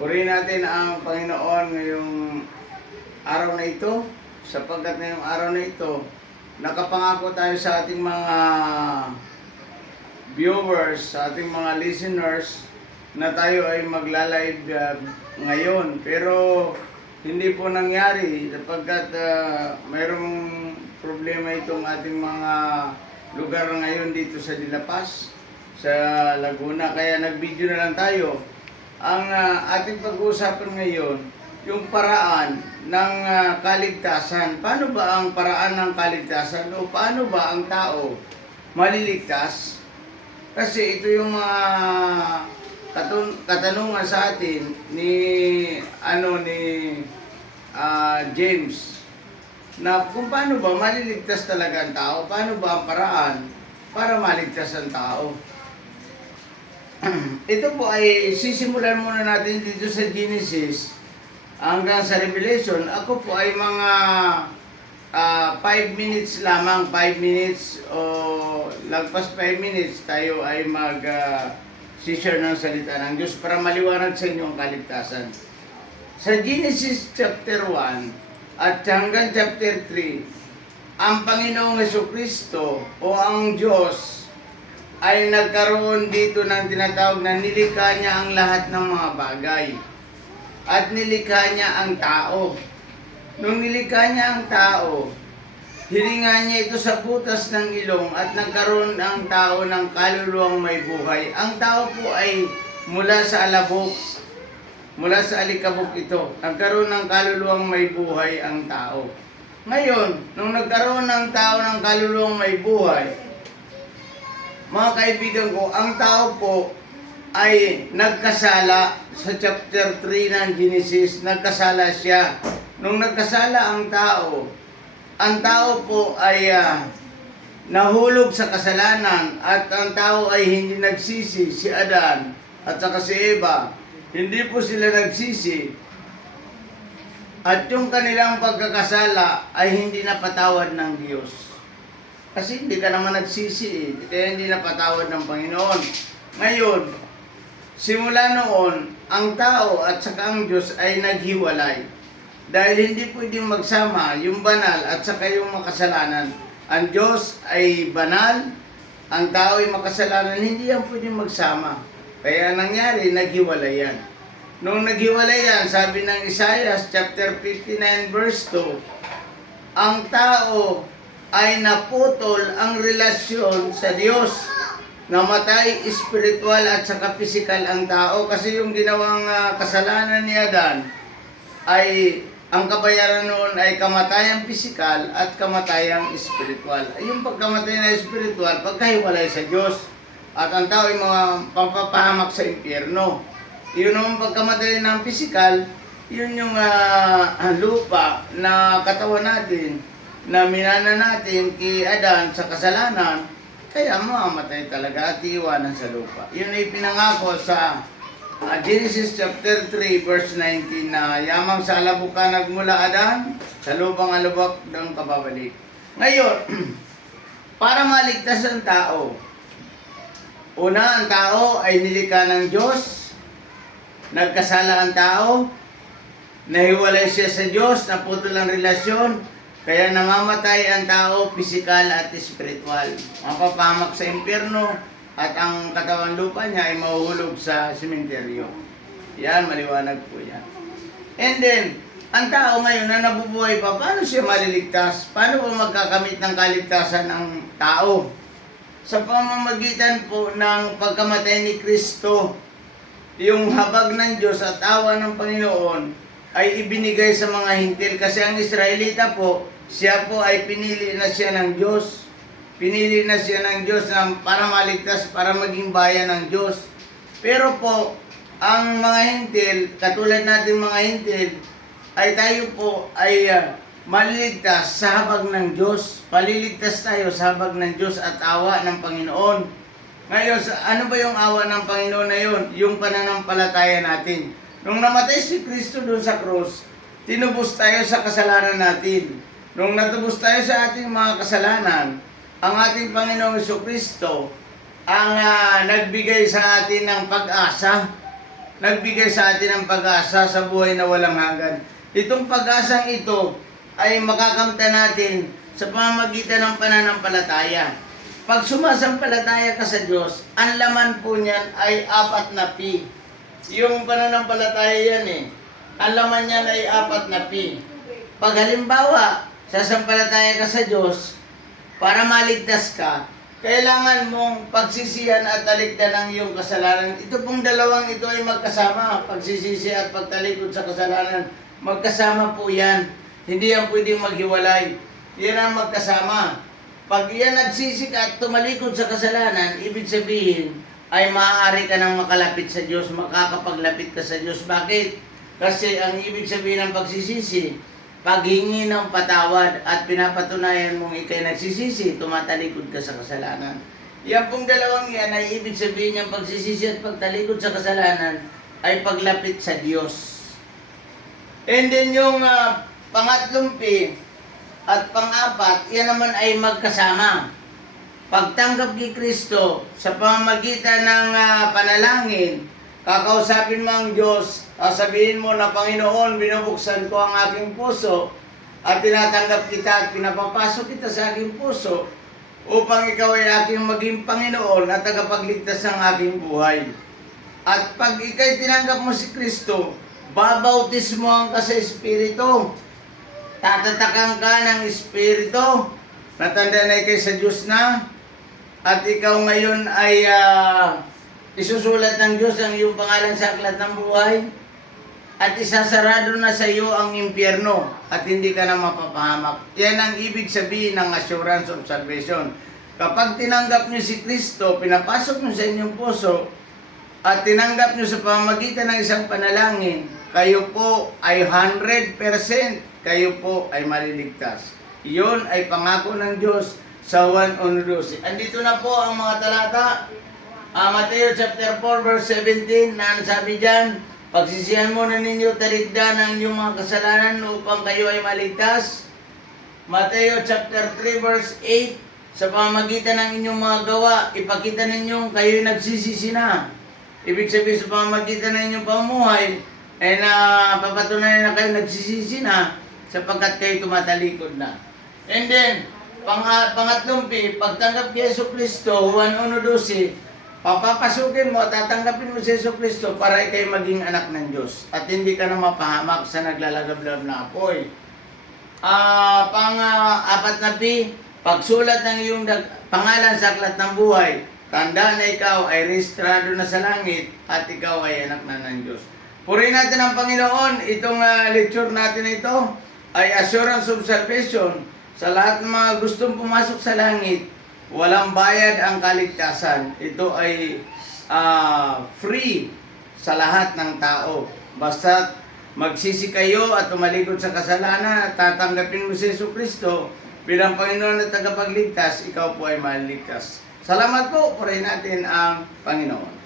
Purihin natin ang Panginoon ngayong araw na ito, sapagkat ngayong araw na ito, nakapangako tayo sa ating mga viewers, sa ating mga listeners, na tayo ay magla-live ngayon. Pero hindi po nangyari sapagkat mayroong problema itong ating mga lugar ngayon dito sa Dilapas, sa Laguna. Kaya nag-video na lang tayo. Ang ating pag-uusapan ngayon, yung paraan ng kaligtasan. Paano ba ang paraan ng kaligtasan? O paano ba ang tao maliligtas? Kasi ito yung mga katanungan sa atin ni James, na kung paano ba maliligtas talaga ang tao, paano ba ang paraan para maligtas ang tao. Ito po ay sisimulan muna natin dito sa Genesis hanggang sa Revelation. Ako po ay mga 5 minutes lamang, 5 minutes o lagpas 5 minutes tayo ay mag-share ng salita ng Diyos para maliwanag sa inyo ang kaligtasan. Sa Genesis chapter 1 at hanggang chapter 3, ang Panginoong Jesucristo o ang Diyos ay nagkaroon dito ng tinatawag na nilikha niya ang lahat ng mga bagay. At nilikha niya ang tao. Nung nilikha niya ang tao, hininga niya ito sa butas ng ilong at nagkaroon ang tao ng kaluluwang may buhay. Ang tao po ay mula sa alabok, mula sa alikabok ito. Nagkaroon ng kaluluwang may buhay ang tao. Ngayon, nung nagkaroon ng tao ng kaluluwang may buhay, mga kaibigan ko, ang tao po ay nagkasala sa chapter 3 ng Genesis. Nagkasala siya. Nung nagkasala ang tao po ay nahulog sa kasalanan at ang tao ay hindi nagsisi. Si Adan at saka si Eva, hindi po sila nagsisi. At yung kanilang pagkakasala ay hindi napatawad ng Diyos. Kasi hindi ka naman nagsisi, kaya hindi napatawad ng Panginoon. Ngayon, simula noon, ang tao at saka ang Diyos ay naghiwalay. Dahil hindi pwedeng magsama yung banal at saka yung makasalanan. Ang Diyos ay banal, ang tao ay makasalanan, hindi yan pwedeng magsama. Kaya nangyari, naghiwalay yan. Nung naghiwalay yan, sabi ng Isaiah chapter 59 verse 2, ang tao ay naputol ang relasyon sa Diyos. Namatay spiritual at saka physical ang tao kasi yung ginawang kasalanan ni Adan ay ang kabayaran noon ay kamatayang physical at kamatayang spiritual. Yung pagkamatay na spiritual, pagkahiwalay sa Diyos at ang tao ay mga pampapahamak sa impyerno. Yun naman pagkamatay ng physical, yun yung lupa na katawan natin na minana natin kay Adan sa kasalanan, kaya mamamatay talaga at iiwanan sa lupa. Yun ay pinangako sa Genesis chapter 3 verse 19 na yamang sa alabok ka nagmula Adan, sa lubang alabok ng kababalik. Ngayon, para maligtas ang tao, una, ang tao ay nilikha ng Diyos, nagkasala ang tao, nahiwalay siya sa Diyos, naputol ang relasyon, kaya namamatay ang tao, physical at spiritual. Mapapahamak sa impyerno at ang katawan lupa niya ay mahuhulog sa sementeryo. Yan, maliwanag po yan. And then, ang tao ngayon na nabubuhay pa, paano siya maliligtas? Paano ba magkakamit ng kaligtasan ng tao? Sa pamamagitan po ng pagkamatay ni Kristo, yung habag ng Diyos at awa ng Panginoon ay ibinigay sa mga hintil. Kasi ang Israelita po, siya po ay pinili na siya ng Diyos. Pinili na siya ng Diyos para maligtas, para maging bayan ng Diyos. Pero po, ang mga hintil, katulad natin mga hintil, ay tayo po ay maliligtas sa habag ng Diyos. Paliligtas tayo sa habag ng Diyos at awa ng Panginoon. Ngayon, ano ba yung awa ng Panginoon na yun? Yung pananampalataya natin. Nung namatay si Kristo doon sa krus, tinubos tayo sa kasalanan natin. Nung natubos tayo sa ating mga kasalanan, ang ating Panginoong Jesucristo ang nagbigay sa atin ng pag-asa nagbigay sa atin ng pag-asa sa buhay na walang hanggan. Itong pag-asang ito ay makakamta natin sa pamamagitan ng pananampalataya. Pag sumasampalataya ka sa Diyos, ang laman po niyan ay 4 na P. Yung pananampalataya yan eh. Ang laman niyan ay 4 na P. Pag halimbawa, sasampalataya ka sa Diyos, para maligtas ka, kailangan mong pagsisihan at talikdan ang iyong kasalanan. Ito pong dalawang ito ay magkasama. Pagsisisi at pagtalikod sa kasalanan. Magkasama po yan. Hindi yan pwedeng maghiwalay. Yan ang magkasama. Pag yan nagsisi ka at tumalikod sa kasalanan, ibig sabihin ay maaari ka nang makalapit sa Diyos, makakapaglapit ka sa Diyos. Bakit? Kasi ang ibig sabihin ng pagsisisi, paghingi ng patawad at pinapatunayan mong ikay nagsisisi, tumatalikod ka sa kasalanan. Yan pong dalawang yan ay ibig sabihin niyang pagsisisi at pagtalikod sa kasalanan ay paglapit sa Diyos. And then yung pangatlong P at pang-4, yan naman ay magkasama. Pagtanggap kay Kristo sa pamamagitan ng panalangin, kakausapin mo ang Diyos, sabihin mo na, Panginoon, binubuksan ko ang aking puso at tinatanggap kita at pinapapasok kita sa aking puso upang ikaw ay aking maging Panginoon at tagapagligtas ng aking buhay. At pag ikay tinanggap mo si Kristo, babautismohan ka sa Espiritu. Tatatakan ka ng Espiritu. Natanda na ikay sa Diyos na. At ikaw ngayon ay isusulat ng Diyos ang iyong pangalan sa aklat ng buhay. At isasarado na sa iyo ang impyerno at hindi ka na mapapahamak. Yan ang ibig sabihin ng assurance of salvation. Kapag tinanggap niyo si Kristo, pinapasok niyo sa inyong puso at tinanggap niyo sa pamamagitan ng isang panalangin, kayo po ay 100%, kayo po ay maliligtas. Iyon ay pangako ng Diyos sa 1:12. Andito na po ang mga talata. Mateo chapter 4 verse 17 na sabi diyan, pagsisihan muna ninyo, talikdan ang inyong mga kasalanan upang kayo ay maligtas. Mateo chapter 3 verse 8, sa pamamagitan ng inyong mga gawa, ipakita ninyong kayo ay nagsisisi na. Ibig sabihin sa pamamagitan ng inyong pamuhay, ay papatunayan na kayo nagsisisi na sapagkat kayo tumatalikod na. And then, pangatlong P, pagtanggap kay Yesu Kristo, 1:12, papapasukin mo at tatanggapin mo si Yesu Kristo para ikay maging anak ng Diyos at hindi ka na mapahamak sa naglalagablab na apoy. Pang-4 na P, pagsulat ng iyong pangalan sa aklat ng buhay, tanda na ikaw ay rehistrado na sa langit at ikaw ay anak na ng Diyos. Purihin natin ang Panginoon. Itong lecture natin ito ay assurance of salvation. Sa lahat ng mga gustong pumasok sa langit, walang bayad ang kaligtasan. Ito ay free sa lahat ng tao. Basta magsisi kayo at tumalikod sa kasalanan at tatanggapin mo si Yesu Kristo bilang Panginoon at tagapagligtas, ikaw po ay maliligtas. Salamat po. Purihin natin ang Panginoon.